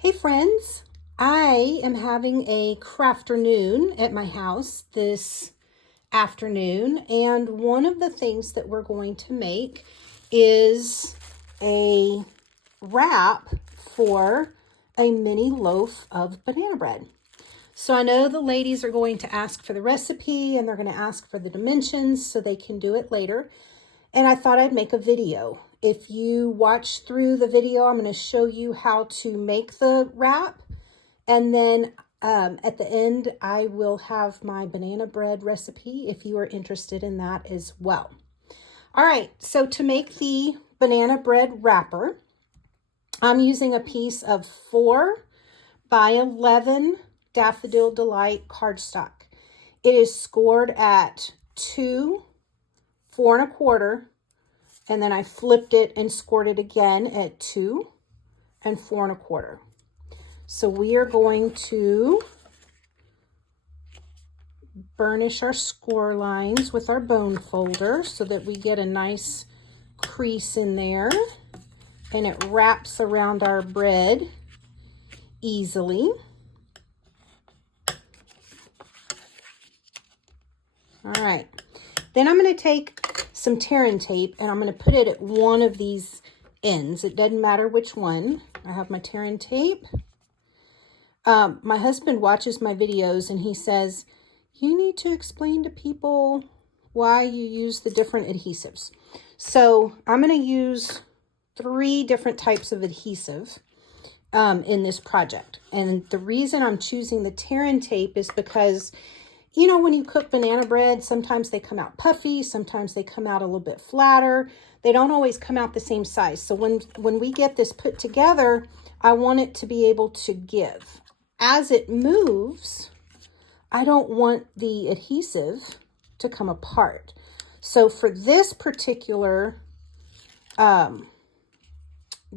Hey friends, I am having a crafternoon at my house this afternoon, and one of the things that we're going to make is a wrap for a mini loaf of banana bread. So I know the ladies are going to ask for the recipe and they're going to ask for the dimensions so they can do it later. And I thought I'd make a video. If you watch through the video, I'm going to show you how to make the wrap. And then at the end, I will have my banana bread recipe if you are interested in that as well. All right, so to make the banana bread wrapper, I'm using a piece of 4 by 11 Daffodil Delight cardstock. It is scored at 2, 4 1/4, and then I flipped it and scored it again at 2 and 4 1/4. So we are going to burnish our score lines with our bone folder so that we get a nice crease in there and it wraps around our bread easily. All right, then I'm going to take some tearing tape and I'm going to put it at one of these ends. It doesn't matter which one. I have my tearing tape. My husband watches my videos and he says, you need to explain to people why you use the different adhesives. So I'm going to use 3 different types of adhesive in this project. And the reason I'm choosing the tearing tape is because, you know, when you cook banana bread, sometimes they come out puffy, sometimes they come out a little bit flatter. They don't always come out the same size. So when we get this put together, I want it to be able to give. As it moves, I don't want the adhesive to come apart. So for this particular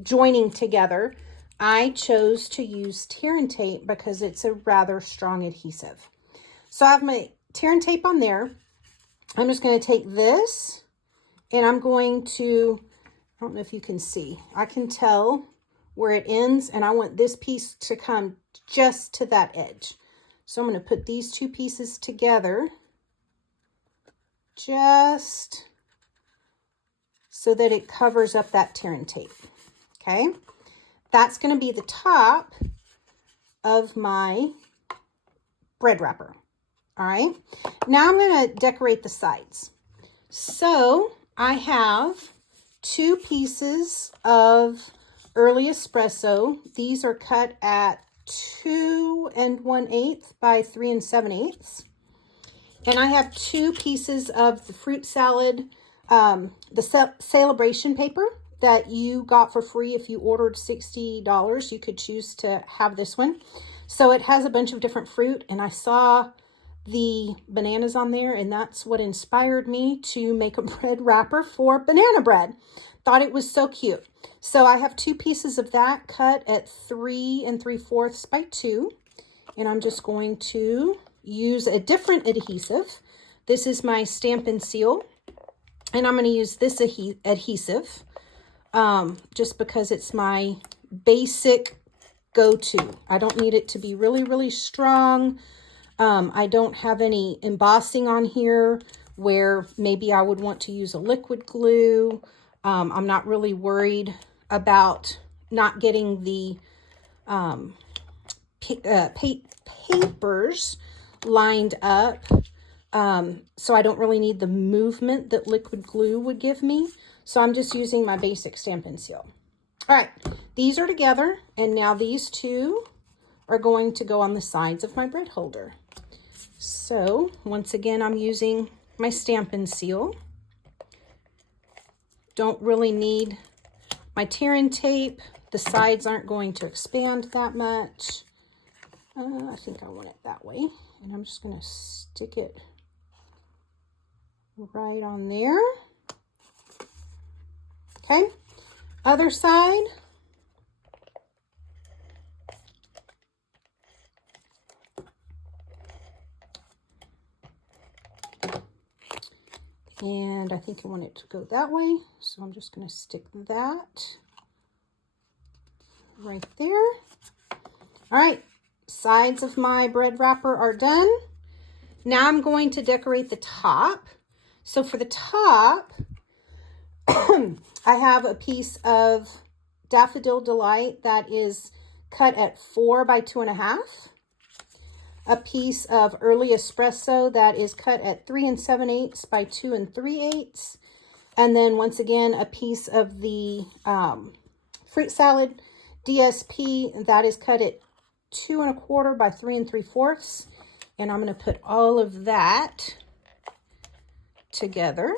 joining together, I chose to use tearing tape because it's a rather strong adhesive. So I have my tearing tape on there. I'm just going to take this and I'm going to, I don't know if you can see, I can tell where it ends and I want this piece to come just to that edge. So I'm going to put these 2 pieces together just so that it covers up that tearing tape. Okay, that's going to be the top of my bread wrapper. All right, now I'm going to decorate the sides. So I have 2 pieces of early espresso. These are cut at 2 1/8 by 3 7/8. And I have 2 pieces of the fruit salad, the Sale-a-Bration paper that you got for free. If you ordered $60, you could choose to have this one. So it has a bunch of different fruit, and I saw the bananas on there, and that's what inspired me to make a bread wrapper for banana bread. Thought it was so cute. So I have 2 pieces of that cut at 3 3/4 by 2, and I'm just going to use a different adhesive. This is my Stampin' Seal, and I'm going to use this adhesive just because it's my basic go-to. I don't need it to be really, really strong. I don't have any embossing on here where maybe I would want to use a liquid glue. I'm not really worried about not getting the papers lined up. So I don't really need the movement that liquid glue would give me. So I'm just using my basic Stampin' Seal. All right, these are together, and now these 2 are going to go on the sides of my bread holder. So once again, I'm using my Stampin' Seal. Don't really need my tearing tape. The sides aren't going to expand that much. I think I want it that way. And I'm just going to stick it right on there. Okay, other side. And I think I want it to go that way. So I'm just going to stick that right there. All right, sides of my bread wrapper are done. Now I'm going to decorate the top. So for the top, I have a piece of Daffodil Delight that is cut at 4 by 2.5. A piece of Early Espresso that is cut at 3 7/8 by 2 3/8. And then once again, a piece of the fruit salad DSP that is cut at 2 1/4 by 3 3/4. And I'm going to put all of that together.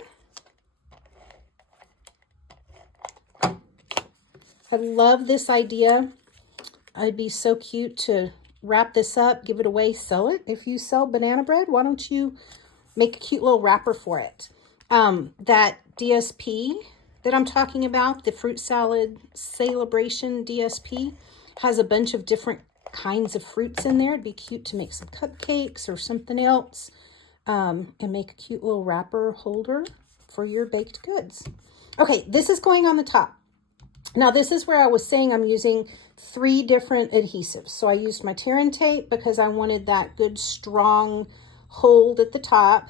I love this idea. It'd be so cute to wrap this up, give it away, sell it. If you sell banana bread, why don't you make a cute little wrapper for it? That DSP that I'm talking about, the fruit salad Sale-a-Bration DSP, has a bunch of different kinds of fruits in there. It'd be cute to make some cupcakes or something else, and make a cute little wrapper holder for your baked goods. Okay, this is going on the top. Now this is where I was saying I'm using 3 different adhesives. So I used my tear and tape because I wanted that good strong hold at the top.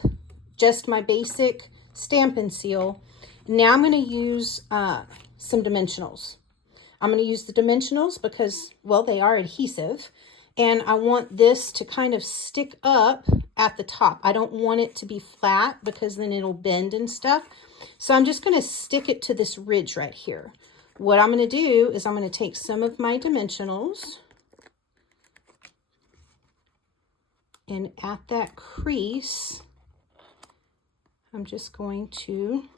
Just my basic Stampin' Seal. Now I'm going to use some dimensionals. I'm going to use the dimensionals because, well, they are adhesive. And I want this to kind of stick up at the top. I don't want it to be flat because then it'll bend and stuff. So I'm just going to stick it to this ridge right here. What I'm going to do is I'm going to take some of my dimensionals and at that crease, I'm just going to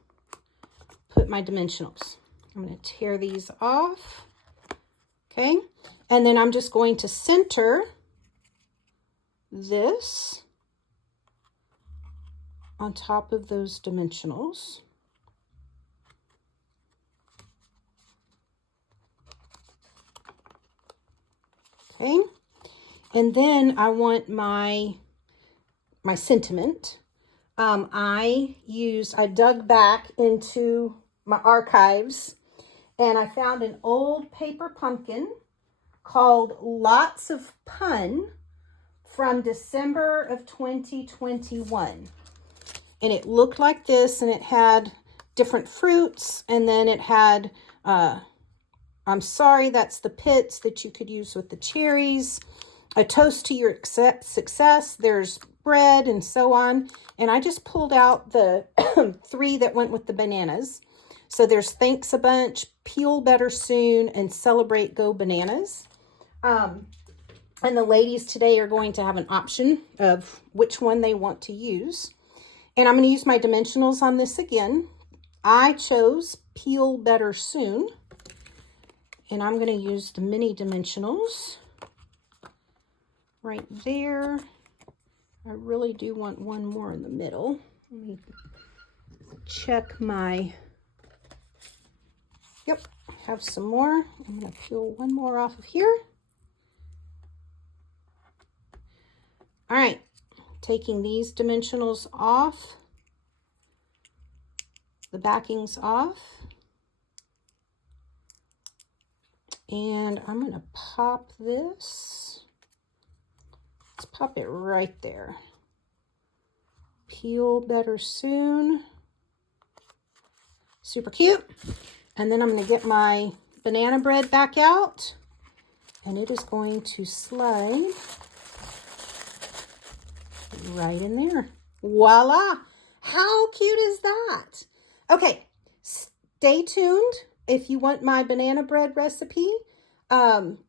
put my dimensionals. I'm going to tear these off. Okay. And then I'm just going to center this on top of those dimensionals. Okay, and then I want my sentiment. I dug back into my archives and I found an old paper pumpkin called Lots of Pun from December of 2021. And it looked like this, and it had different fruits, and then it had I'm sorry, that's the pits that you could use with the cherries. A toast to your success. There's bread and so on. And I just pulled out the 3 that went with the bananas. So there's Thanks a Bunch, Peel Better Soon, and Celebrate Go Bananas. And the ladies today are going to have an option of which one they want to use. And I'm going to use my dimensionals on this again. I chose Peel Better Soon. And I'm going to use the mini dimensionals right there. I really do want one more in the middle. Let me check my, yep, I have some more. I'm going to peel one more off of here. All right, taking these dimensionals off, the backings off. And I'm going to pop this. Let's pop it right there. Peel Better Soon. Super cute. And then I'm going to get my banana bread back out. And it is going to slide right in there. Voila! How cute is that? Okay, stay tuned. If you want my banana bread recipe,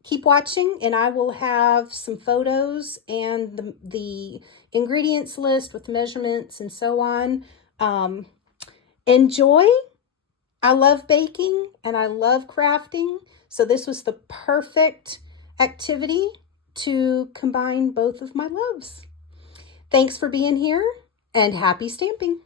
keep watching, and I will have some photos and the ingredients list with measurements and so on. Enjoy. I love baking and I love crafting, so this was the perfect activity to combine both of my loves. Thanks for being here, and happy stamping.